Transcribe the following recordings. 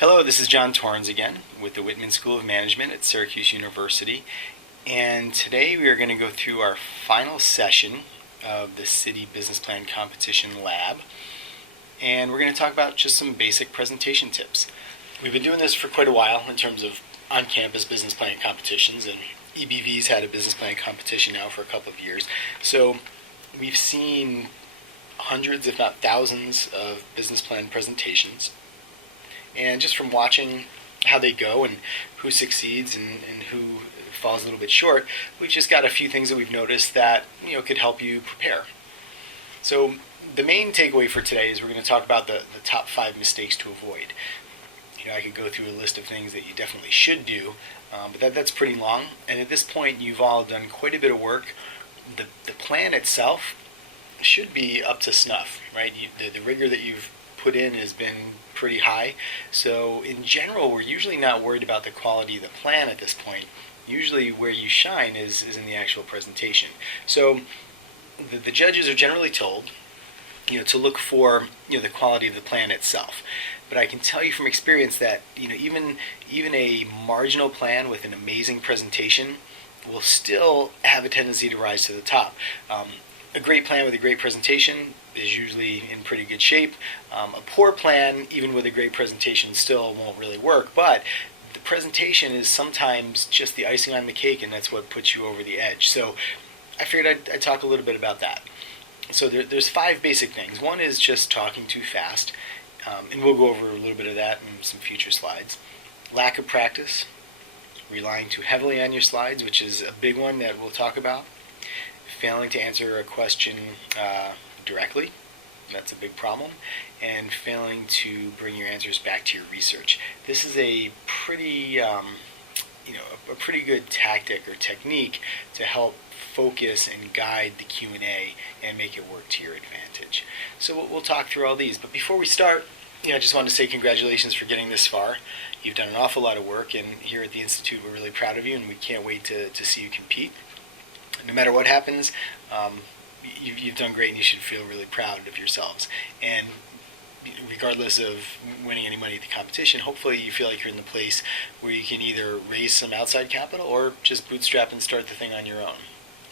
Hello, this is John Torrens again with the Whitman School of Management at Syracuse University, and today we are going to go through our final session of the City Business Plan Competition Lab, and we're going to talk about just some basic presentation tips. We've been doing this for quite a while in terms of on-campus business plan competitions, and EBV's had a business plan competition now for a couple of years, so we've seen hundreds if not thousands of business plan presentations. And just from watching how they go and who succeeds and who falls a little bit short, we've just got a few things that we've noticed that could help you prepare. So the main takeaway for today is we're going to talk about the top 5 mistakes to avoid. I could go through a list of things that you definitely should do, but that's pretty long. And at this point, you've all done quite a bit of work. The plan itself should be up to snuff, right? The rigor that you've put in has been pretty high. So in general, we're usually not worried about the quality of the plan at this point. Usually where you shine is in the actual presentation. So the judges are generally told to look for the quality of the plan itself. But I can tell you from experience that even a marginal plan with an amazing presentation will still have a tendency to rise to the top. A great plan with a great presentation is usually in pretty good shape. A poor plan, even with a great presentation, still won't really work, but the presentation is sometimes just the icing on the cake, and that's what puts you over the edge. So I figured I'd talk a little bit about that. So there's 5 basic things. One is just talking too fast, and we'll go over a little bit of that in some future slides. Lack of practice, relying too heavily on your slides, which is a big one that we'll talk about. Failing to answer a question directly, that's a big problem, and failing to bring your answers back to your research. This is a pretty, a pretty good tactic or technique to help focus and guide the Q&A and make it work to your advantage. So we'll talk through all these, but before we start, I just wanted to say congratulations for getting this far. You've done an awful lot of work, and here at the Institute we're really proud of you, and we can't wait to see you compete. No matter what happens, you've done great, and you should feel really proud of yourselves. And regardless of winning any money at the competition, hopefully you feel like you're in the place where you can either raise some outside capital or just bootstrap and start the thing on your own.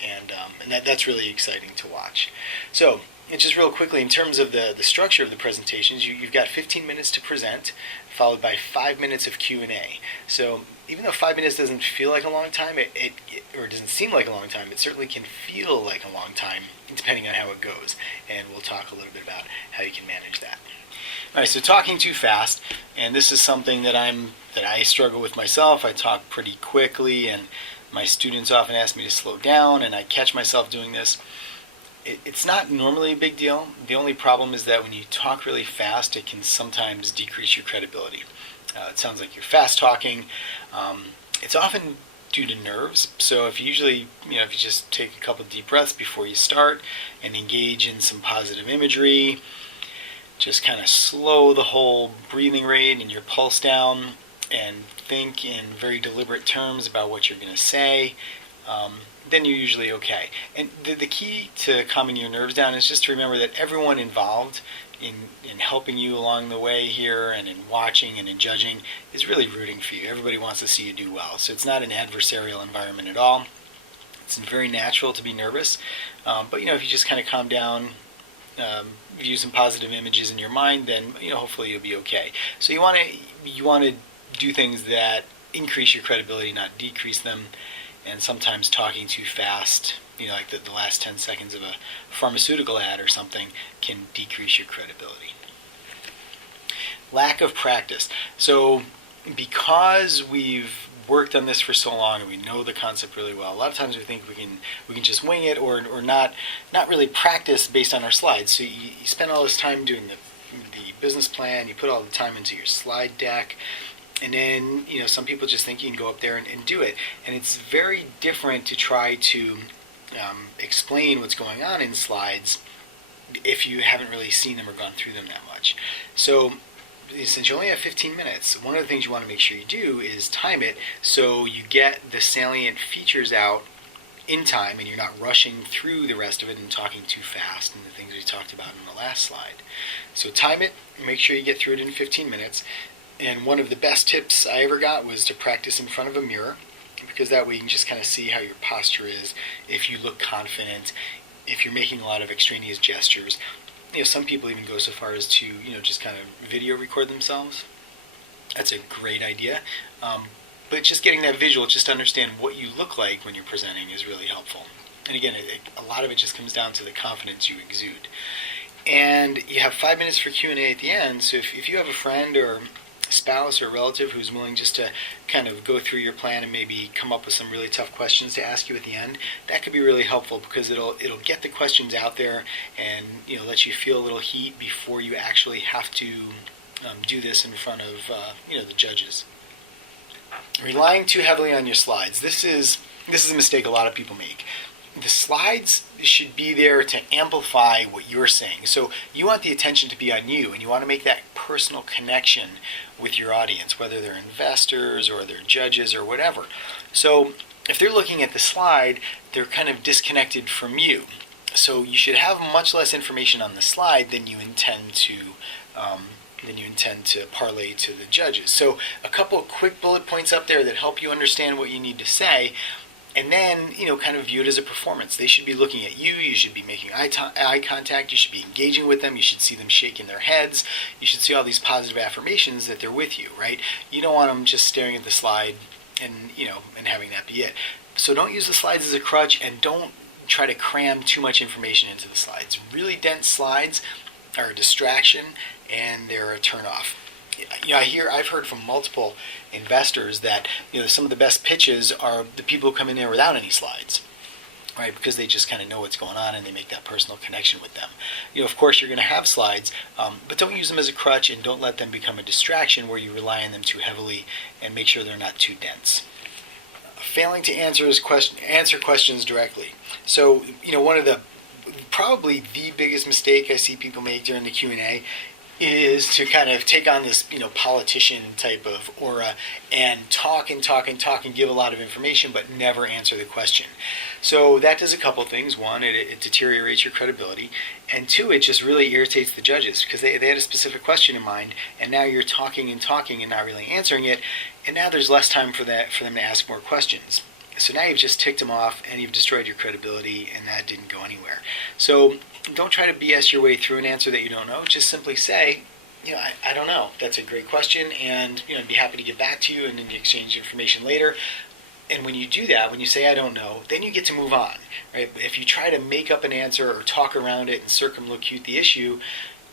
And that's really exciting to watch. So, and just real quickly, in terms of the structure of the presentations, you've got 15 minutes to present, followed by 5 minutes of Q&A. So even though 5 minutes doesn't feel like a long time, or it doesn't seem like a long time, it certainly can feel like a long time, depending on how it goes. And we'll talk a little bit about how you can manage that. All right, so talking too fast, and this is something that I struggle with myself. I talk pretty quickly, and my students often ask me to slow down, and I catch myself doing this. It's not normally a big deal. The only problem is that when you talk really fast, it can sometimes decrease your credibility. It sounds like you're fast talking. It's often due to nerves. So if you just take a couple of deep breaths before you start and engage in some positive imagery, just kind of slow the whole breathing rate and your pulse down and think in very deliberate terms about what you're going to say, then you're usually okay. And the key to calming your nerves down is just to remember that everyone involved in helping you along the way here and in watching and in judging is really rooting for you. Everybody wants to see you do well. So it's not an adversarial environment at all. It's very natural to be nervous. But if you just kind of calm down, view some positive images in your mind, then hopefully you'll be okay. So you want to do things that increase your credibility, not decrease them. And sometimes talking too fast, like the last 10 seconds of a pharmaceutical ad or something, can decrease your credibility. Lack of practice. So because we've worked on this for so long and we know the concept really well, a lot of times we think we can just wing it or not really practice based on our slides. So you spend all this time doing the business plan, you put all the time into your slide deck, and then, some people just think you can go up there and do it. And it's very different to try to explain what's going on in slides if you haven't really seen them or gone through them that much. So since you only have 15 minutes, one of the things you want to make sure you do is time it so you get the salient features out in time and you're not rushing through the rest of it and talking too fast and the things we talked about in the last slide. So time it, make sure you get through it in 15 minutes. And one of the best tips I ever got was to practice in front of a mirror, because that way you can just kind of see how your posture is, if you look confident, if you're making a lot of extraneous gestures. Some people even go so far as to, just kind of video record themselves. That's a great idea. But just getting that visual, just to understand what you look like when you're presenting is really helpful. And again, a lot of it just comes down to the confidence you exude. And you have 5 minutes for Q&A at the end, so if you have a friend or spouse or relative who's willing just to kind of go through your plan and maybe come up with some really tough questions to ask you at the end, that could be really helpful, because it'll get the questions out there and let you feel a little heat before you actually have to do this in front of the judges. Relying too heavily on your slides. This is a mistake a lot of people make. The slides should be there to amplify what you're saying. So you want the attention to be on you, and you want to make that personal connection with your audience, whether they're investors or they're judges or whatever. So if they're looking at the slide, they're kind of disconnected from you. So you should have much less information on the slide than you intend to parlay to the judges. So a couple of quick bullet points up there that help you understand what you need to say. And then, kind of view it as a performance. They should be looking at you. You should be making eye contact. You should be engaging with them. You should see them shaking their heads. You should see all these positive affirmations that they're with you, right? You don't want them just staring at the slide and having that be it. So don't use the slides as a crutch, and don't try to cram too much information into the slides. Really dense slides are a distraction, and they're a turnoff. I've heard from multiple investors that some of the best pitches are the people who come in there without any slides, right? Because they just kind of know what's going on and they make that personal connection with them. Of course, you're going to have slides, but don't use them as a crutch, and don't let them become a distraction where you rely on them too heavily, and make sure they're not too dense. Failing to answer questions directly. So, one of probably the biggest mistake I see people make during the Q&A is to kind of take on this, politician type of aura and talk and give a lot of information but never answer the question. So that does a couple things. One, it deteriorates your credibility, and two, it just really irritates the judges, because they had a specific question in mind, and now you're talking and not really answering it, and now there's less time for them to ask more questions. So now you've just ticked them off and you've destroyed your credibility, and that didn't go anywhere. So don't try to BS your way through an answer that you don't know. Just simply say, I don't know. That's a great question, and I'd be happy to get back to you, and then you exchange information later. And when you do that, when you say I don't know, then you get to move on, right? But if you try to make up an answer or talk around it and circumlocute the issue,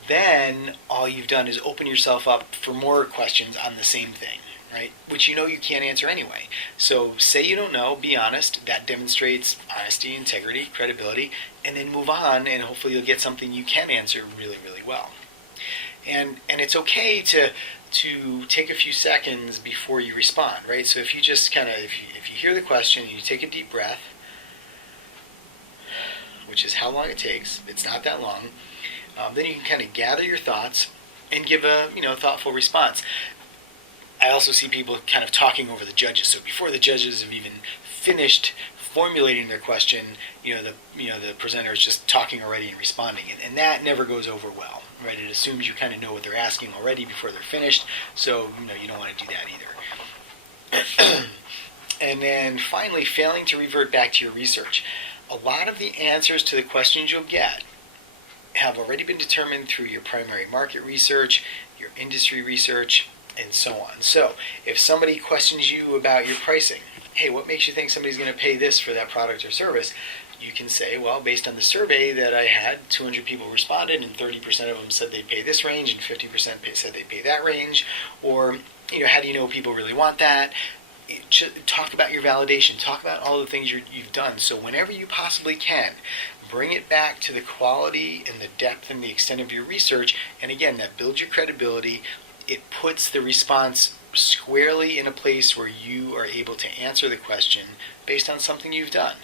then all you've done is open yourself up for more questions on the same thing, right? Which you can't answer anyway. So say you don't know, be honest. That demonstrates honesty, integrity, credibility, and then move on, and hopefully you'll get something you can answer really, really well. And it's okay to take a few seconds before you respond, right? So if you just if you hear the question, you take a deep breath, which is how long it takes. It's not that long. Then you can kind of gather your thoughts and give a thoughtful response. I also see people kind of talking over the judges. So before the judges have even finished formulating their question, the presenter is just talking already and responding, and that never goes over well, right? It assumes you kind of know what they're asking already before they're finished, so you don't want to do that either. And then finally, failing to revert back to your research. A lot of the answers to the questions you'll get have already been determined through your primary market research, your industry research, and so on. So if somebody questions you about your pricing, hey, what makes you think somebody's going to pay this for that product or service? You can say, well, based on the survey that I had, 200 people responded, and 30% of them said they'd pay this range, and 50% said they'd pay that range. Or, how do you know people really want that? Talk about your validation. Talk about all the things you've done. So whenever you possibly can, bring it back to the quality and the depth and the extent of your research. And again, that builds your credibility. It puts the response squarely in a place where you are able to answer the question based on something you've done.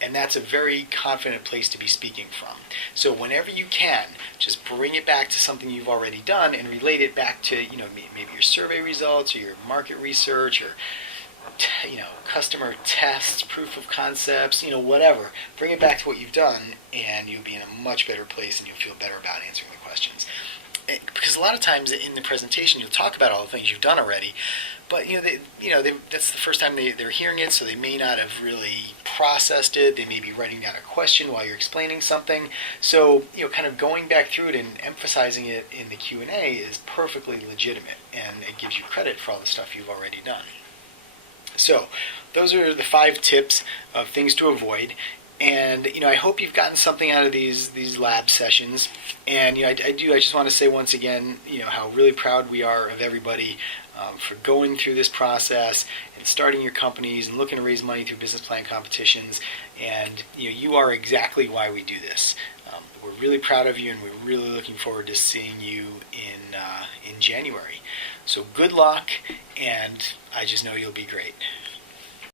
And that's a very confident place to be speaking from. So whenever you can, just bring it back to something you've already done and relate it back to, maybe your survey results or your market research or, customer tests, proof of concepts, whatever. Bring it back to what you've done, and you'll be in a much better place, and you'll feel better about answering the questions. because a lot of times in the presentation you'll talk about all the things you've done already, but that's the first time they're hearing it, so they may not have really processed it. They may be writing down a question while you're explaining something. So kind of going back through it and emphasizing it in the Q&A is perfectly legitimate, and it gives you credit for all the stuff you've already done. So those are the 5 tips of things to avoid. And I hope you've gotten something out of these lab sessions. And I just want to say once again, how really proud we are of everybody for going through this process and starting your companies and looking to raise money through business plan competitions. And you are exactly why we do this. We're really proud of you, and we're really looking forward to seeing you in January. So good luck, and I just know you'll be great.